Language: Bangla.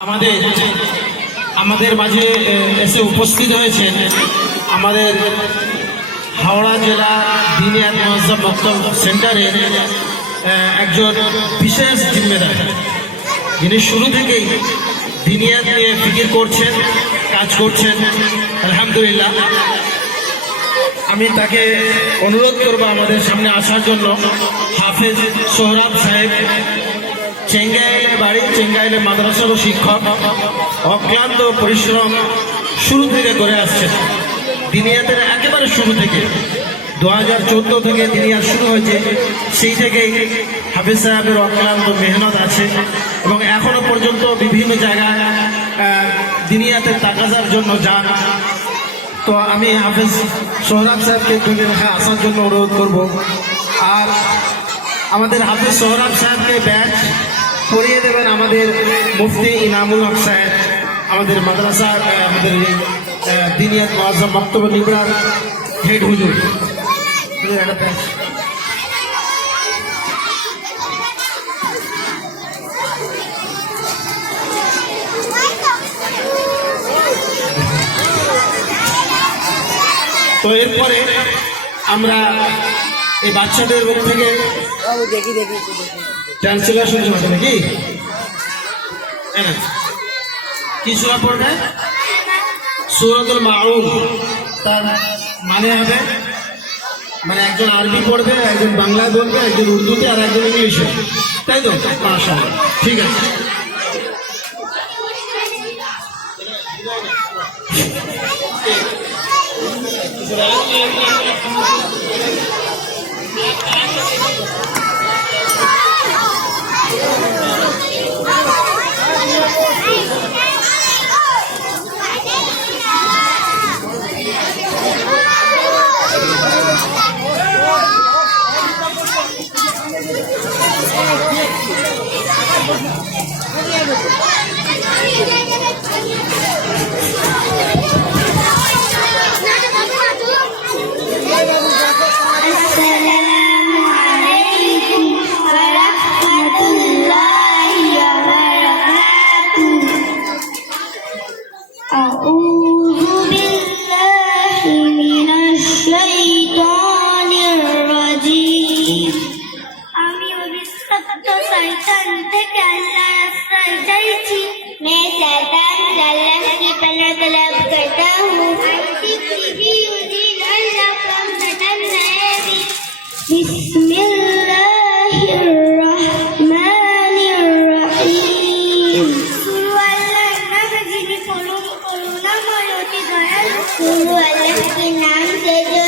আমাদের মাঝে এসে উপস্থিত হয়েছেন আমাদের হাওড়া জেলা দিনিয়াত মহজ্জব মক্তব সেন্টারের একজন বিশেষ জিম্মেদার, যিনি শুরু থেকেই দিনিয়াত নিয়ে ফিকির করছেন, কাজ করছেন। আলহামদুলিল্লাহ, আমি তাকে অনুরোধ করব আমাদের সামনে আসার জন্য। হাফেজ সোহরাব সাহেব, চেঙ্গাইলে বাড়ি, চেঙ্গাইলে মাদ্রাসার শিক্ষক, অক্লান্ত পরিশ্রম শুরু থেকে করে আসছেন। দিনিয়াতের একেবারে শুরু থেকে 2014 থেকে দিনিয়াত শুরু হয়েছে, সেই থেকেই হাফেজ সাহেবের অক্লান্ত মেহনত আছে এবং এখনো পর্যন্ত বিভিন্ন জায়গায় দিনিয়াতের তাকাজার জন্য যান। তো আমি হাফেজ সোহরাব সাহেবকে আসার জন্য অনুরোধ করব। আর আমাদের হাফেজ সোহরাব সাহেবকে ব্যাচ পড়িয়ে দেবেন আমাদের মুফতি ইনামুল হক সাহেব, আমাদের মাদ্রাসার আমাদের দিনিয়াত মুআজ্জম মক্তব নিবরার হেড হুজুর। তো এরপরে আমরা এই বাচ্চাদের রূপ থেকে ট্রান্সলেশন শুনছে নাকি? কি সূরা পড়বে? সূরাতুল মাউন। তার মানে হবে, মানে একজন আরবি পড়বে, একজন বাংলায় বলবে, একজন উর্দুতে, আর একজন ইংলিশে, তাই তো? মাশাআল্লাহ, ঠিক আছে। गुरु अल्लाह के नाम से जो